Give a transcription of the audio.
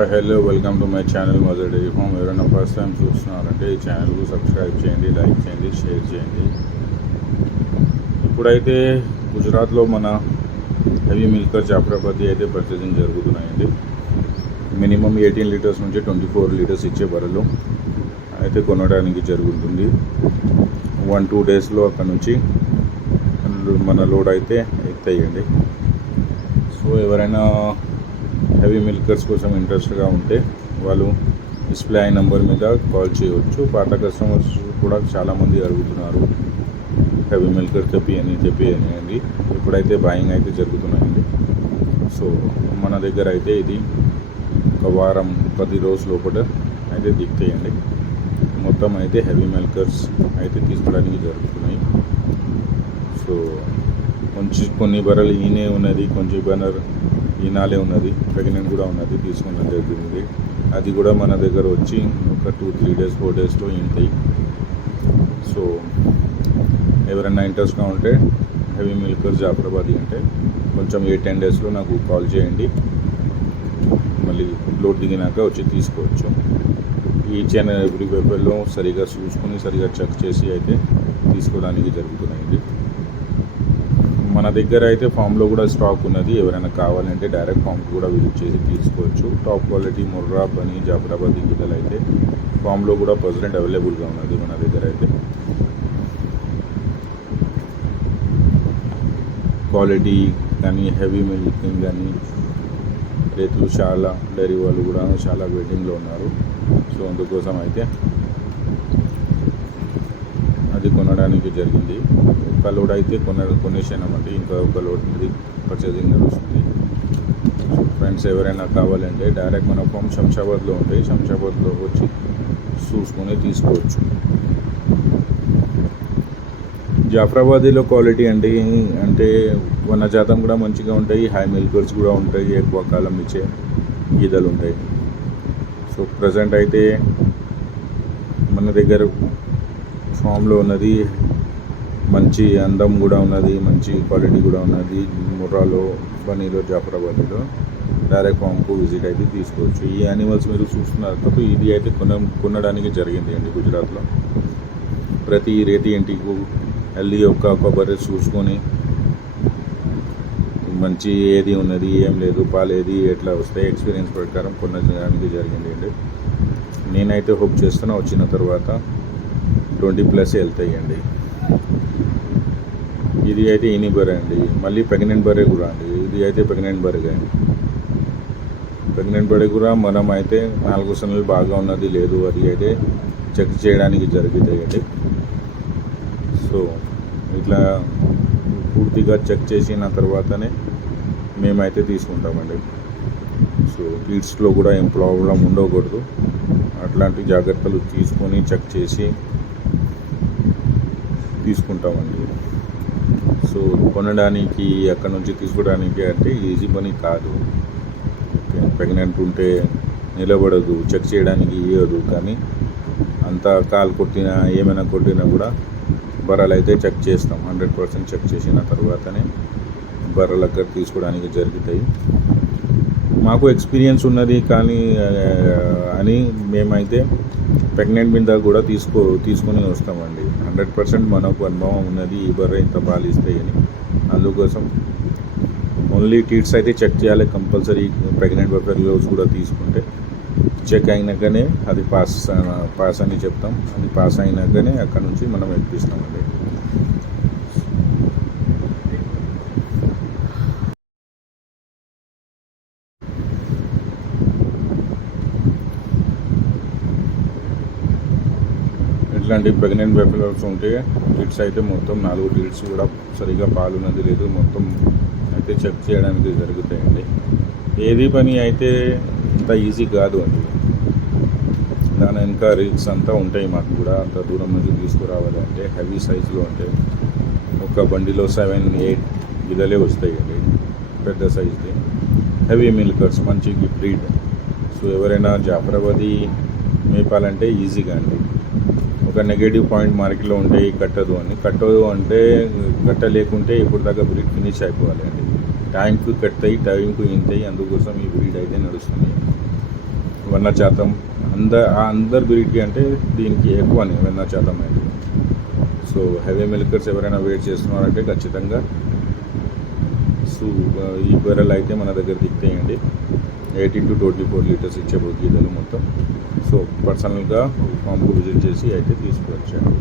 Hi hello welcome to my channel mother dairy farm. ఎవరైనా first time చూస్తున్నారంటే ఈ ఛానల్కు సబ్స్క్రైబ్ చేయండి, లైక్ చేయండి, షేర్ చేయండి. ఇప్పుడైతే గుజరాత్లో మన హెవీ మిల్కర్ జాఫ్రాబాదీ అయితే పర్చేసింగ్ జరుగుతున్నాయండి. మినిమం 18 లీటర్స్ నుంచి 24 లీటర్స్ ఇచ్చే బర్రెలు అయితే కొనడానికి జరుగుతుంది. 1-2 డేస్లో అక్కడ నుంచి మన లోడ్ అయితే ఎత్తాయండి. సో ఎవరైనా హెవీ మిల్కర్స్ కోసం ఇంట్రెస్ట్గా ఉంటే వాళ్ళు డిస్ప్లే అయిన నెంబర్ మీద కాల్ చేయవచ్చు. పాత కస్టమర్స్ కూడా చాలామంది అడుగుతున్నారు హెవీ మిల్కర్ తెప్పియని అండి. ఇప్పుడైతే బాయింగ్ అయితే జరుగుతున్నాయండి. సో మన దగ్గర అయితే ఇది ఒక వారం 10 రోజుల లోపల అయితే దిగుతాయండి. మొత్తం అయితే హెవీ మిల్కర్స్ అయితే తీసుకోవడానికి జరుగుతున్నాయి. సో కొన్ని బర్రెలు ఈనే ఉన్నది, కొంచెం బర్రెలు ఈనాలే ఉన్నది, ప్రెగ్నెంట్ కూడా ఉన్నది, తీసుకోవడం జరిగింది. అది కూడా మన దగ్గర వచ్చి ఒక 2-3 డేస్ 4 డేస్లో ఇంటాయి. సో ఎవరైనా ఇంట్రెస్ట్గా ఉంటే హెవీ మిల్కర్ జాఫ్రాబాదీ అంటే కొంచెం 8-10 డేస్లో నాకు కాల్ చేయండి. మళ్ళీ లోడ్ దిగినాక వచ్చి తీసుకోవచ్చు. ఈచ్ అండ్ ఎవ్రీ పేపర్లో సరిగా చూసుకొని సరిగా చెక్ చేసి అయితే తీసుకోవడానికి జరుగుతున్నాయండి. మన దగ్గర అయితే ఫామ్లో కూడా స్టాక్ ఉన్నది. ఎవరైనా కావాలంటే డైరెక్ట్ ఫామ్కి కూడా విజిట్ చేసి తీసుకోవచ్చు. టాప్ క్వాలిటీ ముర్రా బనీ జాఫ్రాబాదీ గిద్దలు అయితే ఫామ్లో కూడా ప్రెజెంట్ అవైలబుల్గా ఉన్నది మన దగ్గర అయితే. క్వాలిటీ కానీ హెవీ మిల్కింగ్ కానీ రైతులు చాలా డైరీ వాళ్ళు కూడా చాలా వెయిటింగ్లో ఉన్నారు. సో అందుకోసం అయితే అది కొనడానికి జరిగింది. ఒక లోడ్ అయితే కొనేసామంటే ఇంకా ఒక లోడ్ మీద పర్చేసింగ్ నడుస్తుంది. ఫ్రెండ్స్ ఎవరైనా కావాలంటే డైరెక్ట్ మన ఫామ్ శంషాబాద్లో ఉంటాయి, శంషాబాద్లో వచ్చి చూసుకొని తీసుకోవచ్చు. జాఫ్రాబాదీలో క్వాలిటీ అంటే వన జాతం కూడా మంచిగా ఉంటాయి, హై మిల్కర్స్ కూడా ఉంటాయి, ఎక్కువ కాలం ఇచ్చే గీదలు ఉంటాయి. సో ప్రజెంట్ అయితే మన దగ్గర ఫామ్లో ఉన్నది మంచి అందం కూడా ఉన్నది, మంచి క్వాలిటీ కూడా ఉన్నది. ముర్రాలో బనీలో జాఫ్రాబాదీలో డైరెక్ట్ ఫామ్కు విజిట్ అయితే తీసుకోవచ్చు. ఈ యానిమల్స్ మీరు చూస్తున్నారు కాబట్టి ఇది అయితే కొనడానికి జరిగింది అండి. గుజరాత్లో ప్రతి రేతి ఇంటికి వెళ్ళి ఒక బర్రె చూసుకొని మంచి ఏది ఉన్నది ఏం లేదు, పాలు ఏది ఎట్లా వస్తాయి ఎక్స్పీరియన్స్ ప్రకారం కొనడానికి జరిగింది అండి. నేనైతే హోప్ చేస్తున్నా వచ్చిన తర్వాత 20+ వెళ్తాయండి. ఇది అయితే ఈని బర్రె అండి, మళ్ళీ ప్రెగ్నెంట్ బర్రె కూడా అండి. ఇది అయితే ప్రెగ్నెంట్ బర్రె అండి. ప్రెగ్నెంట్ బర్రె కూడా మనం అయితే 4 నెలలు బాగా ఉన్నది లేదు అది అయితే చెక్ చేయడానికి జరుగుతాయండి. సో ఇట్లా పూర్తిగా చెక్ చేసిన తర్వాతనే మేమైతే తీసుకుంటామండి. సో ఫీడ్స్లో కూడా ఏం ప్రాబ్లం ఉండకూడదు, అట్లాంటి జాగ్రత్తలు తీసుకొని చెక్ చేసి తీసుకుంటామండి. సో కొనడానికి అక్కడ నుంచి తీసుకోవడానికి అంటే ఈజీ పని కాదు. ప్రెగ్నెంట్ ఉంటే నిలబడదు, చెక్ చేయడానికి ఇవ్వదు. కానీ అంత కాలు కొట్టినా ఏమైనా కొట్టినా కూడా బర్రెలు అయితే చెక్ చేస్తాం. 100% చెక్ చేసిన తర్వాతనే బర్రెల దగ్గర తీసుకోవడానికి జరుగుతాయి. మాకు ఎక్స్పీరియన్స్ ఉన్నది కానీ అని మేమైతే ప్రెగ్నెంట్ మీద కూడా తీసుకొని వస్తామండి. 100% మనకు అనుభవం ఉన్నది ఈ బర్రె ఇంత పాలు ఇస్తాయని. అందుకోసం ఓన్లీ టీట్స్ అయితే చెక్ చేయాలి కంపల్సరీ. ప్రెగ్నెంట్ బఫెలోస్ కూడా తీసుకుంటే చెక్ అయినాకనే అది పాస్ అని చెప్తాం. అది పాస్ అయినాకనే అక్కడ నుంచి మనం ఎక్కిస్తామండి. ఇట్లాంటి ప్రెగ్నెంట్ బఫెలోస్ ఉంటే టీట్స్ అయితే మొత్తం 4 టీట్స్ కూడా సరిగా పాలు ఉన్నది లేదు మొత్తం అయితే చెక్ చేయడానికి జరుగుతాయండి. ఏది పని అయితే ఇంత ఈజీ కాదు అండి. దాని వెనక రిస్క్స్ అంతా ఉంటాయి. మాకు కూడా అంత దూరం నుంచి తీసుకురావాలి అంటే హెవీ సైజులో అంటే ఒక బండిలో 7-8 గిదలే వస్తాయండి, పెద్ద సైజుది హెవీ మిల్కర్స్ మంచి బ్రీడ్. సో ఎవరైనా జాఫ్రాబాదీ మేపాలంటే ఈజీగా అండి. ఒక నెగటివ్ పాయింట్ మార్కెట్లో ఉంటే కట్టదు అంటే కట్ట లేకుంటే ఇప్పుడు దాకా బ్రీడ్ ఫినిష్ అయిపోవాలి అండి. టైంకు కట్టాయి, టైంకు ఇంతాయి, అందుకోసం ఈ బ్రీడ్ అయితే నడుస్తుంది. వెన్న శాతం అందర్ బ్రీడ్కి అంటే దీనికి ఎక్కువని వెన్న శాతం అయితే. సో హెవీ మిల్కర్స్ ఎవరైనా వెయిట్ చేస్తున్నారంటే ఖచ్చితంగా ఈ బర్రెలు అయితే మన దగ్గర దిగుతాయండి. 18 to 24 లీటర్స్ ఇచ్చే గీదలు మొత్తం. సో పర్సనల్గా ఫామ్కు విజిట్ చేసి అయితే తీసుకువచ్చాను.